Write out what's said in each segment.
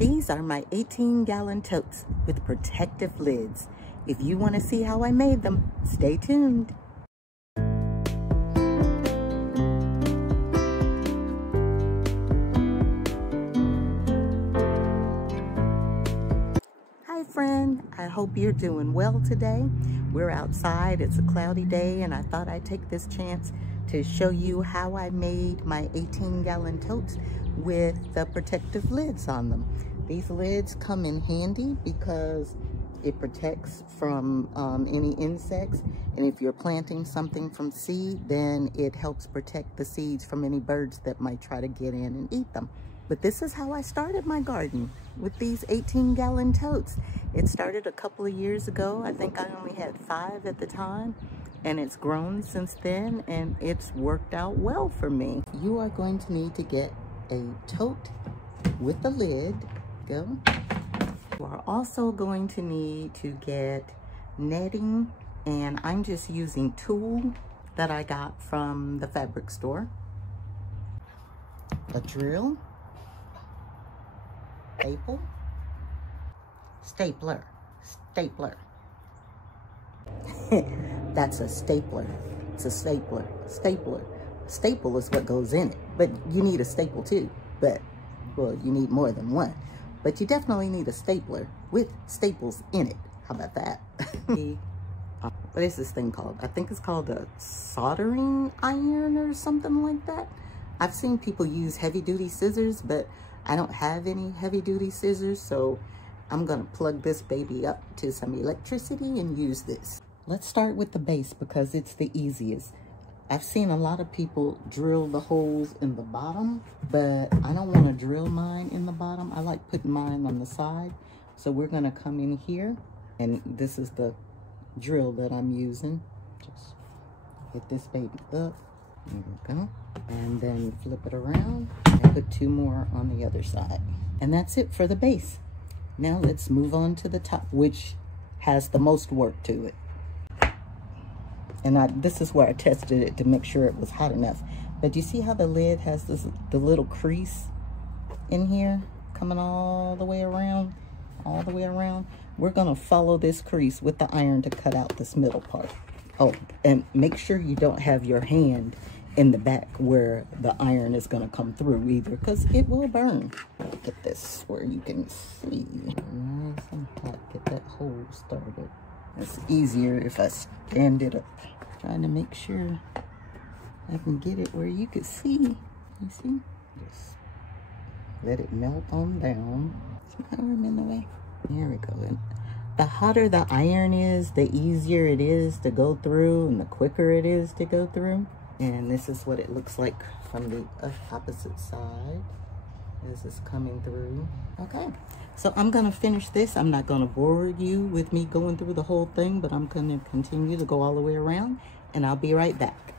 These are my 18-gallon totes with protective lids. If you want to see how I made them, stay tuned. Hi friend, I hope you're doing well today. We're outside, it's a cloudy day, and I thought I'd take this chance to show you how I made my 18-gallon totes with the protective lids on them. These lids come in handy because it protects from any insects, and if you're planting something from seed, then it helps protect the seeds from any birds that might try to get in and eat them. But this is how I started my garden, with these 18-gallon totes. It started a couple of years ago. I think I only had 5 at the time, and it's grown since then, and it's worked out well for me. You are going to need to get a tote with the lid. Go. You are also going to need to get netting, and I'm just using tulle that I got from the fabric store. A drill. Stapler. That's a stapler. It's a stapler. Staple is what goes in it, but you need a staple too. But, well, you need more than one. But you definitely need a stapler with staples in it. How about that? What is this thing called? I think it's called a soldering iron or something like that. I've seen people use heavy-duty scissors, but I don't have any heavy-duty scissors, so I'm gonna plug this baby up to some electricity and use this. Let's start with the base because it's the easiest. I've seen a lot of people drill the holes in the bottom, but I don't want to drill mine in the bottom. I like putting mine on the side. So we're gonna come in here, and this is the drill that I'm using. Just get this baby up. There we go. And then flip it around and put 2 more on the other side. And that's it for the base. Now let's move on to the top, which has the most work to it. And this is where I tested it to make sure it was hot enough. But you see how the lid has the little crease in here coming all the way around? We're gonna follow this crease with the iron to cut out this middle part. Oh, and make sure you don't have your hand in the back where the iron is gonna come through either, because it will burn. Get this where you can see. Nice and hot, get that hole started. It's easier if I stand it up. Trying to make sure I can get it where you can see. You see? Just let it melt on down. See how I'm in the way? There we go. And the hotter the iron is, the easier it is to go through and the quicker it is to go through. And this is what it looks like from the opposite side as it's coming through. Okay, so I'm gonna finish this. I'm not gonna bore you with me going through the whole thing, but I'm gonna continue to go all the way around, and I'll be right back.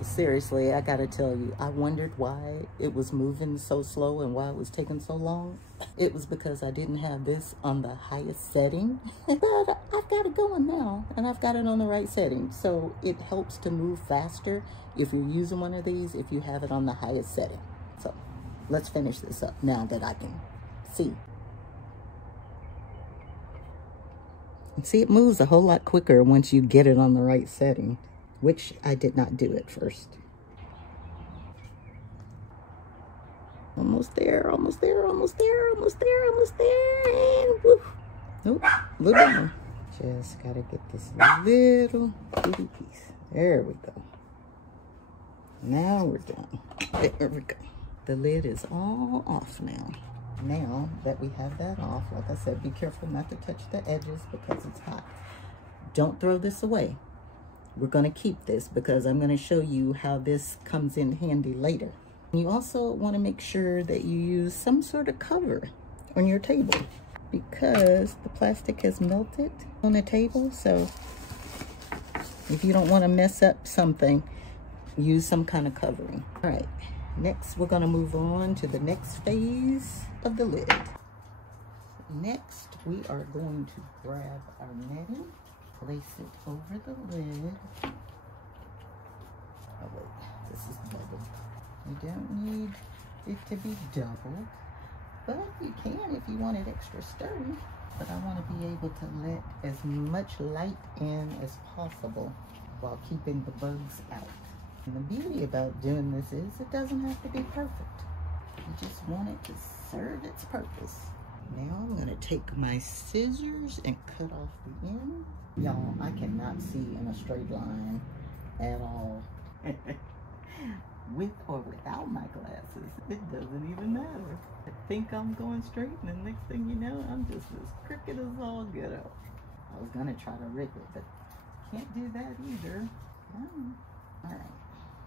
Seriously, I gotta tell you, I wondered why it was moving so slow and why it was taking so long. It was because I didn't have this on the highest setting, but I've got it going now, and I've got it on the right setting. So it helps to move faster if you're using one of these, if you have it on the highest setting. So let's finish this up now that I can see. And see, it moves a whole lot quicker once you get it on the right setting, which I did not do at first. Almost there, and woo. Nope, a little bit more. Just gotta get this little bitty piece. There we go. Now we're done. There we go. The lid is all off now. Now that we have that off, like I said, be careful not to touch the edges because it's hot. Don't throw this away. We're going to keep this because I'm going to show you how this comes in handy later. You also want to make sure that you use some sort of cover on your table because the plastic has melted on the table. So if you don't want to mess up something, use some kind of covering. All right. Next, we're going to move on to the next phase of the lid. Next, we are going to grab our netting, place it over the lid. Oh wait, this is double. You don't need it to be double. but you can if you want it extra sturdy. But I want to be able to let as much light in as possible while keeping the bugs out. And the beauty about doing this is it doesn't have to be perfect. You just want it to serve its purpose. Now I'm going to take my scissors and cut off the end. Y'all, I cannot see in a straight line at all. With or without my glasses, it doesn't even matter. I think I'm going straight, and the next thing you know, I'm just as crooked as all get out. I was gonna try to rip it, but can't do that either. All right.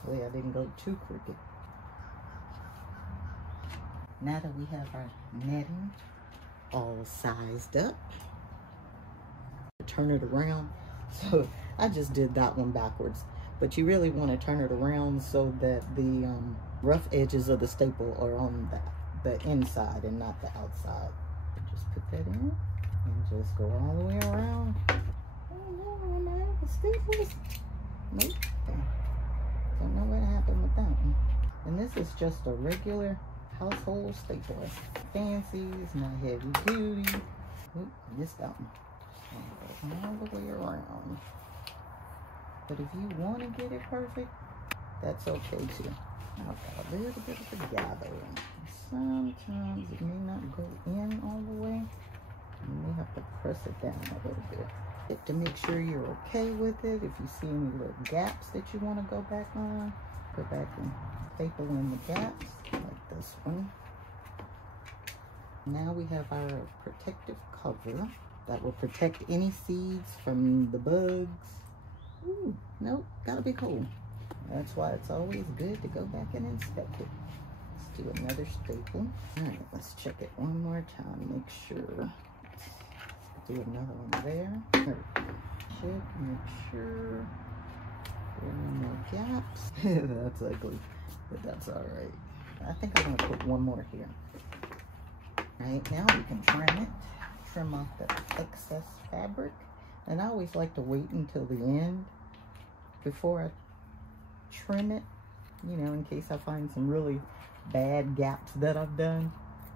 Well, I didn't go too crooked. Now that we have our netting all sized up, turn it around. So I just did that one backwards. But you really want to turn it around so that the rough edges of the staple are on the inside and not the outside. Just put that in and just go all the way around. Oh no, am I out of staples? Nope. Don't know what happened with that one. And this is just a regular household stapler. Fancy, it's not heavy duty. Oop, I missed that one. All the way around. But if you want to get it perfect, that's okay too. I've got a little bit of a gathering. Sometimes it may not go in all the way. You may have to press it down a little bit to make sure you're okay with it. If you see any little gaps that you want to go back on, go back and staple in the gaps like this one. Now we have our protective cover that will protect any seeds from the bugs. Ooh, nope, gotta be cold. That's why it's always good to go back and inspect it. Let's do another staple. All right, let's check it one more time, make sure. Let's do another one there. Check, make sure. There are no more gaps. That's ugly, but that's all right. I think I'm gonna put one more here. All right, now we can trim it. Trim off the excess fabric. And I always like to wait until the end before I trim it, you know, in case I find some really bad gaps that I've done.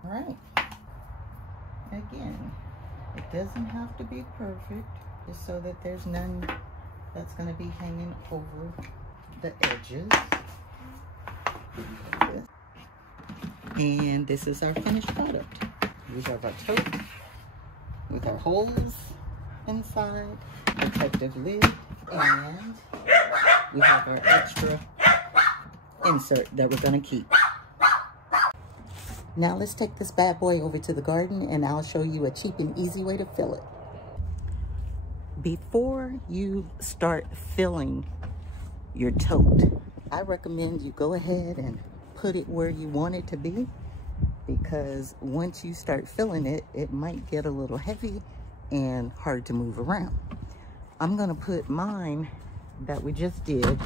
All right. Again, it doesn't have to be perfect, just so that there's none that's going to be hanging over the edges. And this is our finished product. We have our tote with our holes inside, protective lid, and we have our extra insert that we're going to keep. Now let's take this bad boy over to the garden and I'll show you a cheap and easy way to fill it. Before you start filling your tote, I recommend you go ahead and put it where you want it to be, because once you start filling it, it might get a little heavy and hard to move around. I'm gonna put mine that we just did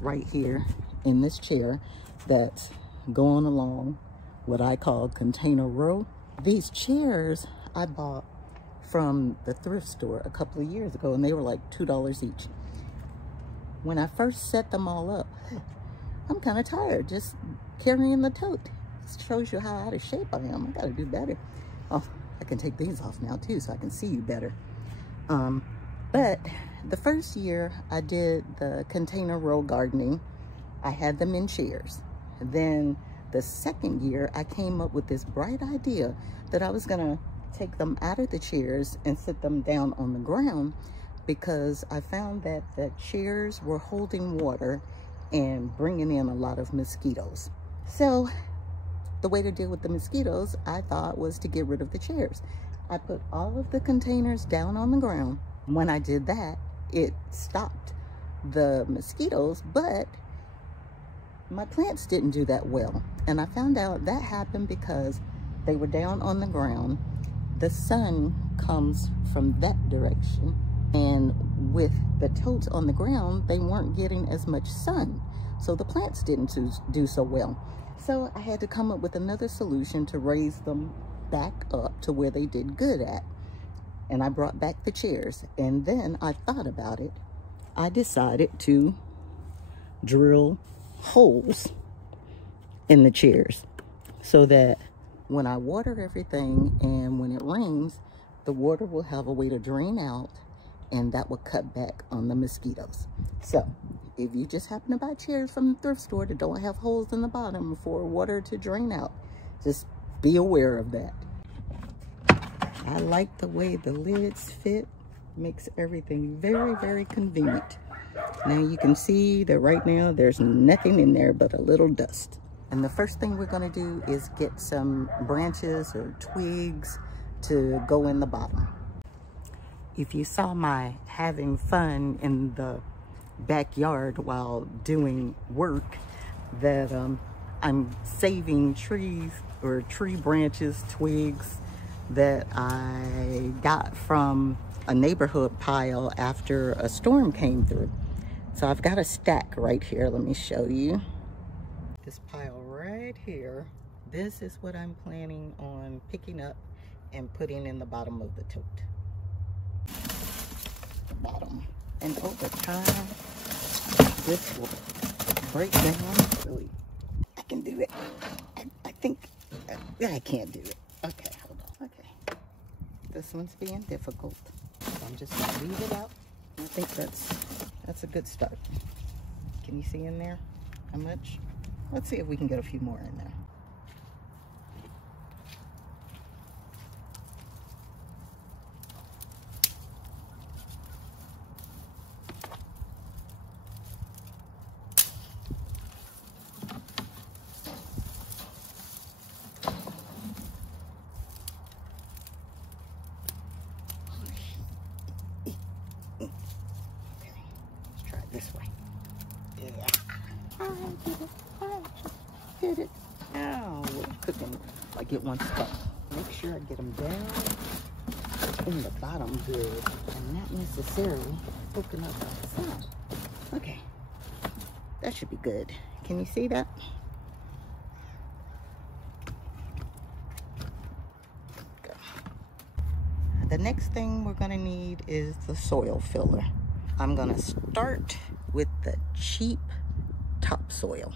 right here in this chair that's going along what I call container row. These chairs I bought from the thrift store a couple of years ago and they were like $2 each. When I first set them all up, I'm kind of tired just carrying the tote. This shows you how out of shape I am. I gotta do better. Oh, I can take these off now too so I can see you better. But the first year I did the container row gardening, I had them in chairs. Then the second year I came up with this bright idea that I was gonna take them out of the chairs and sit them down on the ground, because I found that the chairs were holding water and bringing in a lot of mosquitoes. So the way to deal with the mosquitoes, I thought, was to get rid of the chairs. I put all of the containers down on the ground. When I did that, it stopped the mosquitoes, but my plants didn't do that well. And I found out that happened because they were down on the ground. The sun comes from that direction. And with the totes on the ground, they weren't getting as much sun. So the plants didn't do so well. So I had to come up with another solution to raise them back up to where they did good at. And I brought back the chairs. And then I thought about it. I decided to drill holes in the chairs so that when I water everything and when it rains, the water will have a way to drain out, and that will cut back on the mosquitoes. So if you just happen to buy chairs from the thrift store that don't have holes in the bottom for water to drain out, just be aware of that. I like the way the lids fit. Makes everything very, very convenient. Now you can see that right now there's nothing in there but a little dust. And the first thing we're gonna do is get some branches or twigs to go in the bottom. If you saw my having fun in the backyard while doing work, that I'm saving trees or tree branches, twigs that I got from a neighborhood pile after a storm came through. So I've got a stack right here. Let me show you. This pile right here, this is what I'm planning on picking up and putting in the bottom of the tote. The bottom. And over time, this will break down. Really, I can do it. I think, I can't do it. Okay, hold on. Okay. This one's being difficult. So I'm just gonna leave it out. I think that's a good start. Can you see in there how much? Let's see if we can get a few more in there. This way. Yeah. I did it. Ow, we're cooking. I get one stuck. Make sure I get them down in the bottom good and not necessarily hooking up outside. Okay. That should be good. Can you see that? Go. The next thing we're gonna need is the soil filler. I'm gonna start with the cheap topsoil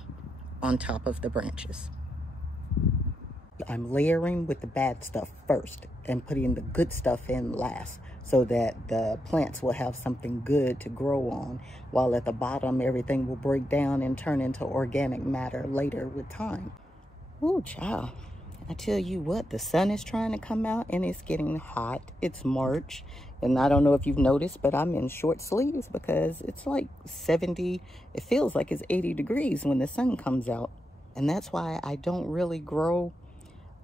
on top of the branches. I'm layering with the bad stuff first and putting the good stuff in last so that the plants will have something good to grow on, while at the bottom everything will break down and turn into organic matter later with time. Ooh, child. I tell you what, the sun is trying to come out and it's getting hot. It's March. And I don't know if you've noticed, but I'm in short sleeves because it's like 70, it feels like it's 80 degrees when the sun comes out. And that's why I don't really grow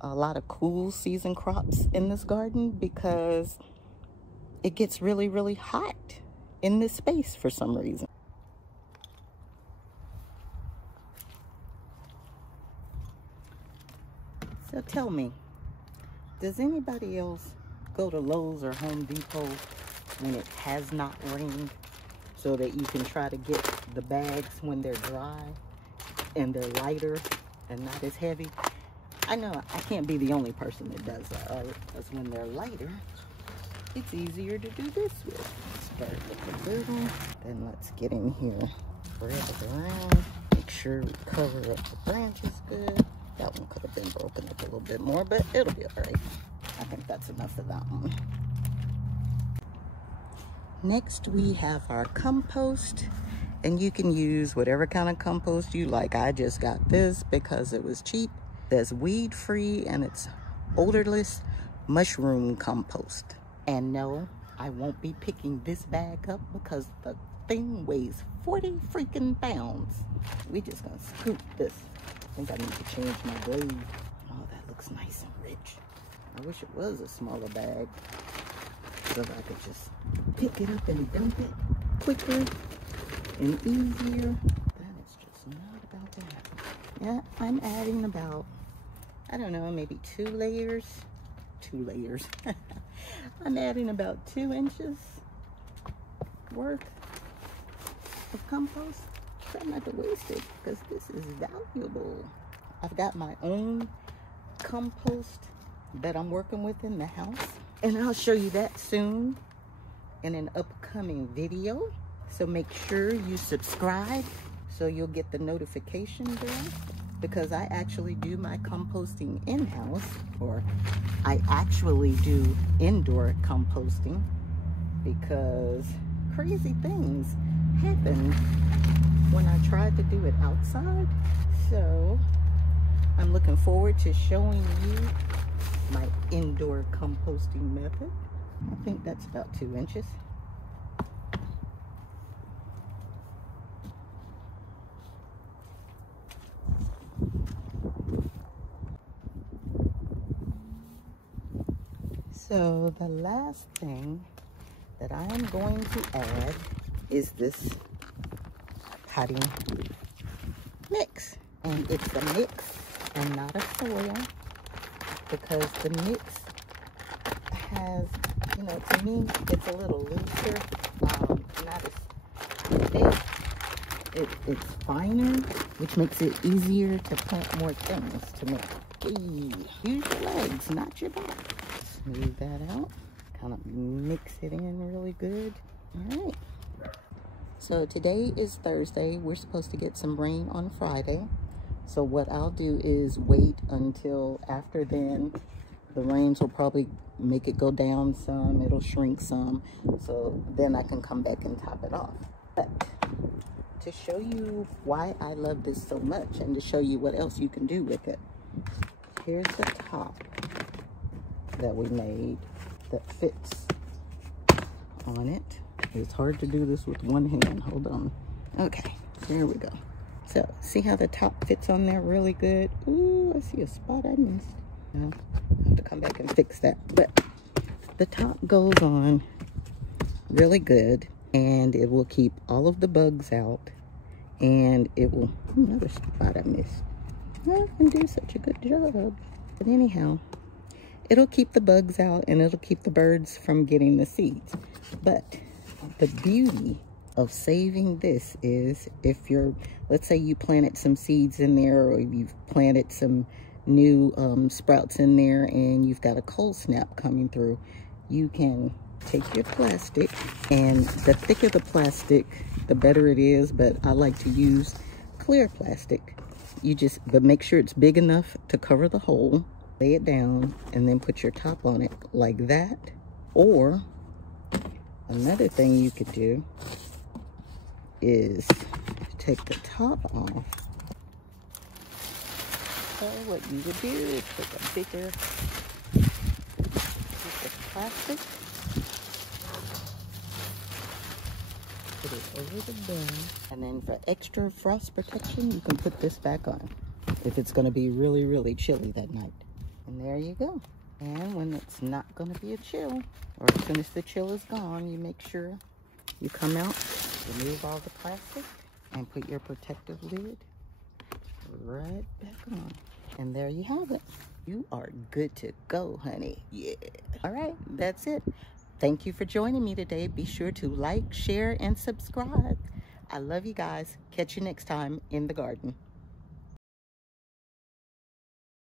a lot of cool season crops in this garden, because it gets really, really hot in this space for some reason. So tell me, does anybody else go to Lowe's or Home Depot when it has not rained so that you can try to get the bags when they're dry and they're lighter and not as heavy? I know I can't be the only person that does that, because when they're lighter, it's easier to do this with. Start with the little, then let's get in here, spread it around, make sure we cover up the branches good. That one could have been broken up a little bit more, but it'll be all right. I think that's enough of that one. Next, we have our compost, and you can use whatever kind of compost you like. I just got this because it was cheap. There's weed-free and it's odorless mushroom compost. And no, I won't be picking this bag up because the thing weighs 40 freaking pounds. We just gonna scoop this. I think I need to change my blade. Oh, that looks nice and rich. I wish it was a smaller bag so that I could just pick it up and dump it quicker and easier. That is just not about to happen. Yeah, I'm adding about, I don't know, maybe 2 layers. 2 layers. I'm adding about 2 inches worth of compost. Try not to waste it because this is valuable. I've got my own compost that I'm working with in the house, and I'll show you that soon in an upcoming video. So make sure you subscribe so you'll get the notification bell because I actually do my composting in-house, or I actually do indoor composting, because crazy things happened when I tried to do it outside. So I'm looking forward to showing you my indoor composting method. I think that's about 2 inches. So the last thing that I am going to add is this potting mix. And it's a mix and not a soil, because the mix has, you know, to me, it's a little looser, not as thick. It's finer, which makes it easier to plant more things to make. Hey, use your legs, not your back. Smooth that out. Kind of mix it in really good. All right. So today is Thursday. We're supposed to get some rain on Friday. So what I'll do is wait until after then. The rains will probably make it go down some. It'll shrink some. So then I can come back and top it off. But to show you why I love this so much, and to show you what else you can do with it, here's the top that we made that fits on it. It's hard to do this with one hand. Hold on. Okay, there we go. So see how the top fits on there really good? Ooh, I see a spot I missed. I'll have to come back and fix that. But the top goes on really good, and it will keep all of the bugs out, and it will, another spot I missed. I can do such a good job. But anyhow, it'll keep the bugs out, and it'll keep the birds from getting the seeds. But the beauty of saving this is, if you're, let's say you planted some seeds in there, or you've planted some new sprouts in there, and you've got a cold snap coming through, you can take your plastic, and the thicker the plastic, the better it is, but I like to use clear plastic. But make sure it's big enough to cover the hole. Lay it down, and then put your top on it like that. Or another thing you could do is take the top off. So what you would do is take a bigger piece of plastic, put it over the bin, and then for extra frost protection, you can put this back on if it's going to be really, really chilly that night. And there you go. And when it's not going to be a chill, or as soon as the chill is gone, you make sure you come out, remove all the plastic, and put your protective lid right back on. And there you have it. You are good to go, honey. Yeah. All right, that's it. Thank you for joining me today. Be sure to like, share, and subscribe. I love you guys. Catch you next time in the garden.